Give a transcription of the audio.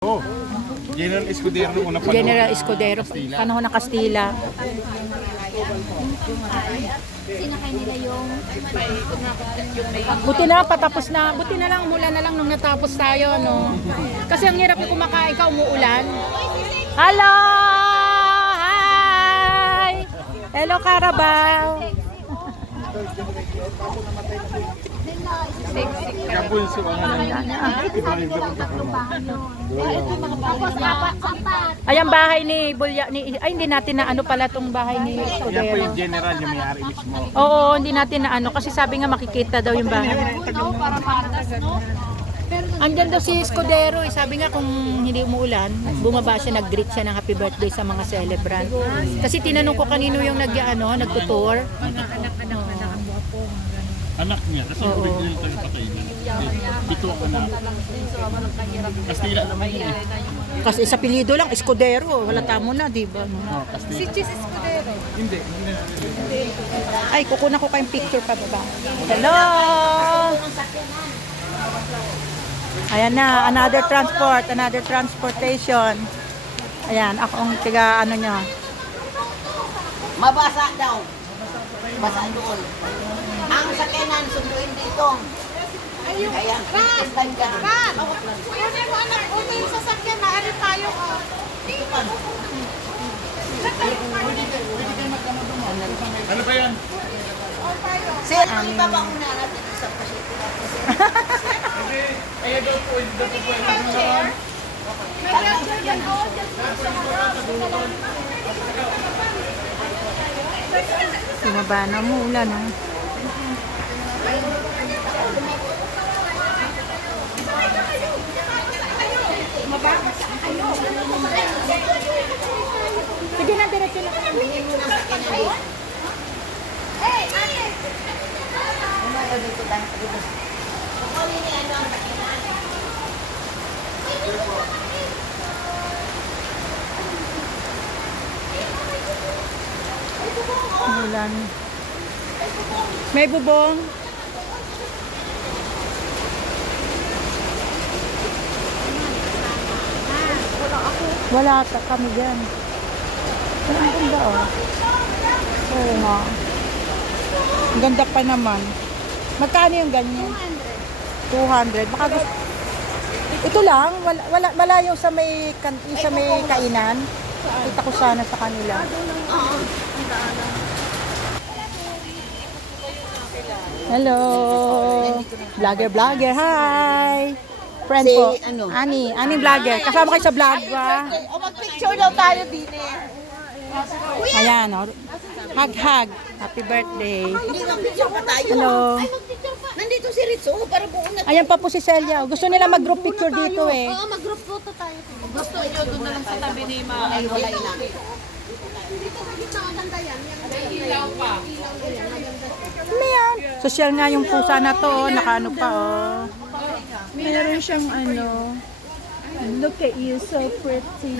Oh, General Escudero nung unang panahon. General Escudero, panahon ng Kastila. Sinakay nila yung Buti na patapos na. Buti na lang, mula na lang nung natapos tayo, no? Kasi ang hirap yung kumakain ka, umuulan. Hello! Hi! Hello, Carabao! Kapulso ang Ayan bahay ni Bulya ni ay hindi natin na ano pala tong bahay ni yan po Escudero. yung general yung may-ari mismo. Oo, hindi natin na ano kasi sabi nga makikita daw yung bahay. Andyan daw si Escudero, eh. Sabi nga kung hindi umuulan, bumaba siya, nag-greet siya ng happy birthday sa mga celebrant. Kasi tinanong ko kanino yung nagtutour. Anak niya, kasi original tayo patay na. Ito ang anak. Kastila naman yun eh. Kasi sa apelyido lang, Escudero. Wala mo na, di ba? Oh, Kastila. si Cheese Escudero. Hindi. Ay, kukunan ko kayong picture pa baba. Hello! Ayan na, another transportation. Ayan, ako ang tiga ano nyo. Mabasa daw. Basa doon. Ang sakinan sunduin dito. Kaya, istan ka. Kunin mo anak, uno yung sasakyan na, ano tayo ko. Ano ba yan? Sir, ipapauna natin sa pasyente natin. Kaya daw po, hindi daw po pwede. Sumaba na mo, ulan ha. Sige na, diretso na kayo. Ulan. May bubong. Wala ta kami dyan. Ang ganda oh. Oo nga. Ang ganda pa naman. Magkano yung ganyan? 200. Baka gusto. Ito lang, wala yung sa may kainan. Kita ko sana sa kanila. Hello. Vlogger. Hi. Friend Si, po. ano? Ani vlogger. Kasama kayo sa vlog ba? O mag-picture daw tayo din eh. Ayan, oh. Hug. Happy birthday. Hindi mag-picture pa tayo. Hello. Nandito si Ritzo para buong na. Ayan pa po si Celia. Gusto nila mag-group picture dito eh. Oo, mag-group photo tayo. Gusto nyo doon na lang sa tabi ni Ma. Ay, wala na. Ano yan? Social nga yung pusa na to, oh. Nakaano pa oh. Meron siyang ano, look at you, so pretty.